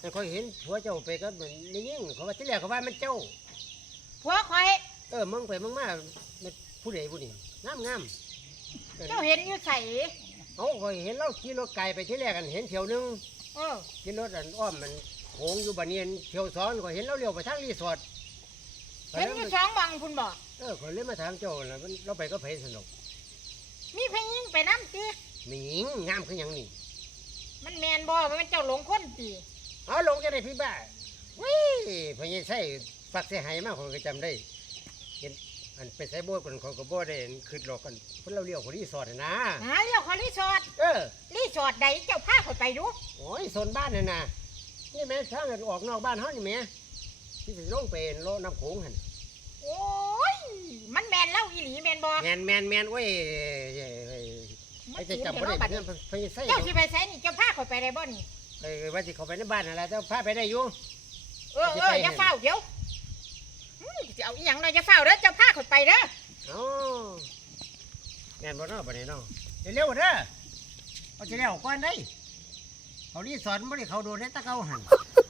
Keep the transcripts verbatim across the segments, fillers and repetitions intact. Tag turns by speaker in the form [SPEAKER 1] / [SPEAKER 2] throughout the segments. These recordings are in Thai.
[SPEAKER 1] เขาเห็นผัวเจ้าไปก็เหมือนไม่ยิ่งเขาว่าที่แรกเขาว่ามันเจ้า
[SPEAKER 2] ผัวคอย
[SPEAKER 1] เออมึงไปมึงมาผู้ใดผู้นี้งามงาม
[SPEAKER 2] เจ้าเห็นอยู่ใส่
[SPEAKER 1] เขาเคยเห็นเราขี่รถไกลไปที่แรกกันเห็นเที่ยวนึง
[SPEAKER 2] เออ
[SPEAKER 1] ขี่รถอันอ้อมมันโค้งอยู่บ้านเนียนเที่ยวซ้อนก็เห็นเราเลี้ยวไปทางรีสอร์ท
[SPEAKER 2] เห็นอยู่สองบังคุณบอก
[SPEAKER 1] เออคนเล่นมาถามเจ้าแล้วเราไปก็เพลสนุก
[SPEAKER 2] มีเพลงไปน้ำตี
[SPEAKER 1] มีหญิงงามคืออย่างนี้
[SPEAKER 2] มันแมนบอมันเจ้าหลงคนตี
[SPEAKER 1] เอาลงจะได้พี่บ้าวิพญาไส้ฝักเสียหายมากคนก็จำได้เห็นอันไปใส่โบกันเขาก็บ่ได้ขึ้นหลอกกันเพราะเราเลี้ยวคนรีสอร์ทนะ
[SPEAKER 2] หาเลี้ยวคนรีสอร์ท
[SPEAKER 1] เออ
[SPEAKER 2] รีสอร์ทใดเจ้าพาเขาไปดู
[SPEAKER 1] โอ้ยโซนบ้านนี่นะนี่แม่ช่างออกนอกบ้านเขานี่แม่ที่จะลงเป็นโลน้ำโขงหัน
[SPEAKER 2] โอ้ยมันแมนเล่าอีหลีแมนบอ
[SPEAKER 1] แมนแมนแมนโอ้ยไอ้จะจำไม่ได้เนี่ยพญาไส้
[SPEAKER 2] เจ้าที่ไปใส่นี่เจ้าพาเขาไปได้บ่นี่
[SPEAKER 1] เออว่าที่เขาไปในบ้านอะไรเจ้าพาไปได้อยู่
[SPEAKER 2] เออเอออย่าเฝ้าเดี๋ยวจะเอาอีหยังเลยอย่าเฝ้าเด้อเจ้าพาเขาไปเด้อ
[SPEAKER 1] อ๋อแมนบ่เนาะบ่ได้เนาะเร็วเด้อเอาจะเร็วก่อนได้เขาดีสอนบ่ได้เขาโดนได้ตะเขาหัน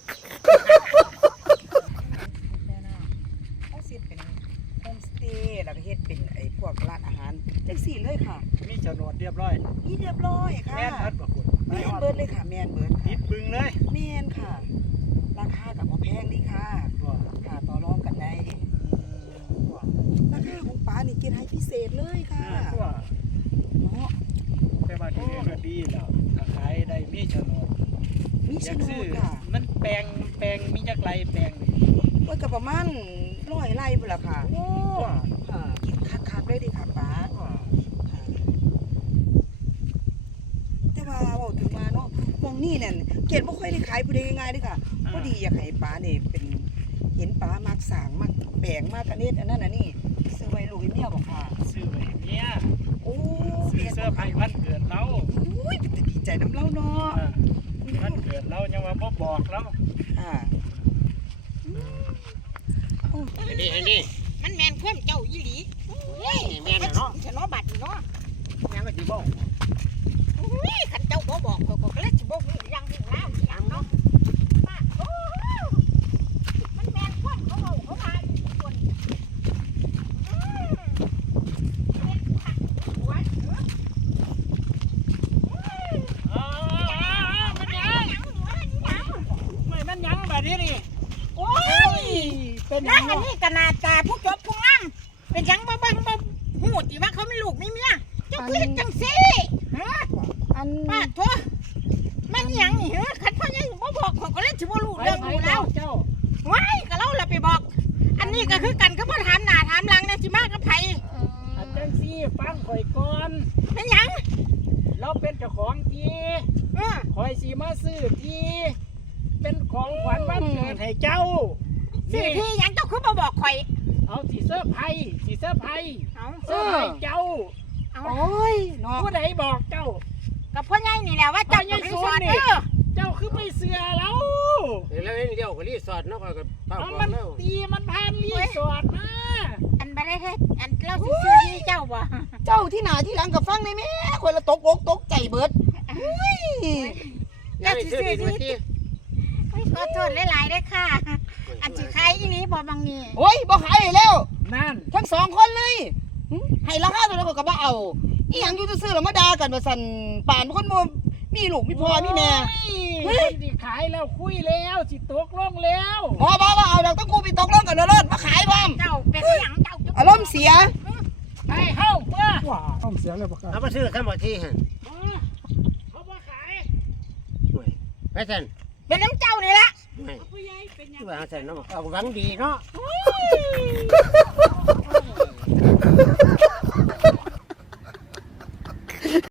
[SPEAKER 3] เขาเฮ็ดเป็นโฮมสเตย์แล้วก็เฮ็ดเป็นไอ้พวกร้านอาหารจังซี่เลยค่ะ
[SPEAKER 4] มีโฉนดเรียบร้อย
[SPEAKER 3] มีเรียบร้อยค่ะ
[SPEAKER 4] แม่นเบิดบ่คุณ
[SPEAKER 3] แม่นเบิดเลยค่ะแม่นเบิด
[SPEAKER 4] ติดบึงเลย
[SPEAKER 3] แม่นค่ะราคาก็บ่แพงนี่ค่ะค่ะต่อรองกันได้ราคาของปลานี่กินให้พิเศษเลยค่ะเนาะ
[SPEAKER 4] แต่ว่าที่นี่ก็ดีแล้วถ้าขายได้มีโฉนด
[SPEAKER 3] มีโฉนดค่ะ
[SPEAKER 4] มันแปลงแปลงมีจักไรแปลงนี่
[SPEAKER 3] โอ้ยก็ประมาณร้อยไร่พุ่นล่ะค่ะ
[SPEAKER 4] โอ้
[SPEAKER 3] ค่ะกินคักๆเลยดิค่ะปลาแต่ว่าเว้าถึงว่าเนาะมองนี่เนี่ยเกดบ่ค่อยได้ขายผู้ใดง่ายๆเด้ค่ะพอดีอยากให้ปลานี่เป็นเห็นปลามักสางมักแปลงมากอันนี้อันนั้นอันนี้ซื้อไว้ลูกให้เมียบ่ค่ะ
[SPEAKER 4] ซื้อไว้ให้เมีย
[SPEAKER 3] โอ้
[SPEAKER 4] ซื้อเสื้อผ้าวันเกิดเรา
[SPEAKER 3] อุ้ยเป็นแต่ดีใจนำเราเนาะ
[SPEAKER 4] วันเกิดเรายังว่าบ่บอกเรา
[SPEAKER 3] ค่ะ
[SPEAKER 1] เห็นดิเห็นดิ
[SPEAKER 2] มันแมนคว่ำเจ้าอีหลี
[SPEAKER 1] แม่นเนาะ
[SPEAKER 2] ฉันเนาะบัดเนาะ
[SPEAKER 1] แม่ก็สิบอก
[SPEAKER 2] อุ้ยขันเจ้าบ่บอกเขาก็เลยสิบอกยังหูแล้วยังเนาะป้าโอ้มันแมนคว่ำเขาเอาเขาพายคน
[SPEAKER 4] มันยังแบบนี้นี่
[SPEAKER 2] โอ้ยเป็นยังอันนี้กนาตาผู้จบผู้งามเป็นยังบ่บังบ่หูติว่าเขาไม่ลูกไม่เมียเจ้าคือจังซี่ฮะอันป้าโถมันยังนี่ฮะขันพ่อยังบ่บอกเขาก็เลยสิบ่รู้เรื่องอยู่แล้ว
[SPEAKER 4] เจ้า
[SPEAKER 2] ว้ายก็เล่าละไปบอกอันนี้ก็คือกันก็บ่ถามหน้าถามหลังนะสิมากับไผ
[SPEAKER 4] อันจังซี่ฟังข่อยก่อน
[SPEAKER 2] เป็นยัง
[SPEAKER 4] เราเป็นเจ้าของที
[SPEAKER 2] เออ
[SPEAKER 4] ข่อยสิมาซื้อทีเป็นของขวัญวันเกิดให้เจ้า
[SPEAKER 2] ซื้อที่ยังเจ้าคือบ่บอกข่อย
[SPEAKER 4] เอาสีเสื้อไผ่สีเสื้อไผ่เอาเสื้อไผ่เจ้า
[SPEAKER 2] โอ้ย
[SPEAKER 4] ผู้ใดบอกเจ้า
[SPEAKER 2] กับพ่อใหญ่นี่แหละว่าเจ้าอยู่รีสอร์ทเออ
[SPEAKER 4] เจ้าคือไปเสือแล้ว
[SPEAKER 1] เห็นแล้วเห็นเดียวกับรีสอร์ทเนาะก็ป้าบอก
[SPEAKER 4] มันตีมันพานรีสอร์ทนะ
[SPEAKER 2] อันบ่ได้แท้อันเราสิซื้อที่เจ้าบ่
[SPEAKER 3] เจ้าที่หน้าที่หลังกับฟังได้แม่คนละตกอกตกใจเบิดอุ้ย
[SPEAKER 2] เจ้าสิซื้อที่ขอโทษหลายๆด้วยค่ะอันสิขายอีนี้บ่บางนี่
[SPEAKER 3] โอ้ยบ่ขายแล้ว
[SPEAKER 4] นั่น
[SPEAKER 3] ทั้งสองคนเลยให้ราคาตัวนั้นก็บ่เอาอีหยังอยู่ซื่อๆแล้วมาด่ากันว่าซั่นป่านคนบ่มีลูกมีพ่อมีแม่
[SPEAKER 4] เฮ้ยสิขายแล้วคุยแล้วสิตกลงแล้ว
[SPEAKER 3] บ่บ่บ่เอาดอกต้องกูไปตกลงกันเด้อเลิศมาขายบ่
[SPEAKER 2] เจ้าเป็นหยังเจ้า
[SPEAKER 3] อารมณ์เสีย
[SPEAKER 4] ไปเฮาเมื่อว้าอารมณ์เสียเลยบ่ครับ
[SPEAKER 1] เอามาซื้อกันบ่ที่หั่น
[SPEAKER 4] เขาบ่ขาย
[SPEAKER 1] ไปซั่น
[SPEAKER 2] เป็นน้ำเจ้านี่ละ
[SPEAKER 4] ผู้ใหญ่เป็นยัง
[SPEAKER 1] ว่าซั่นเนาะเอาหวังดีเนาะ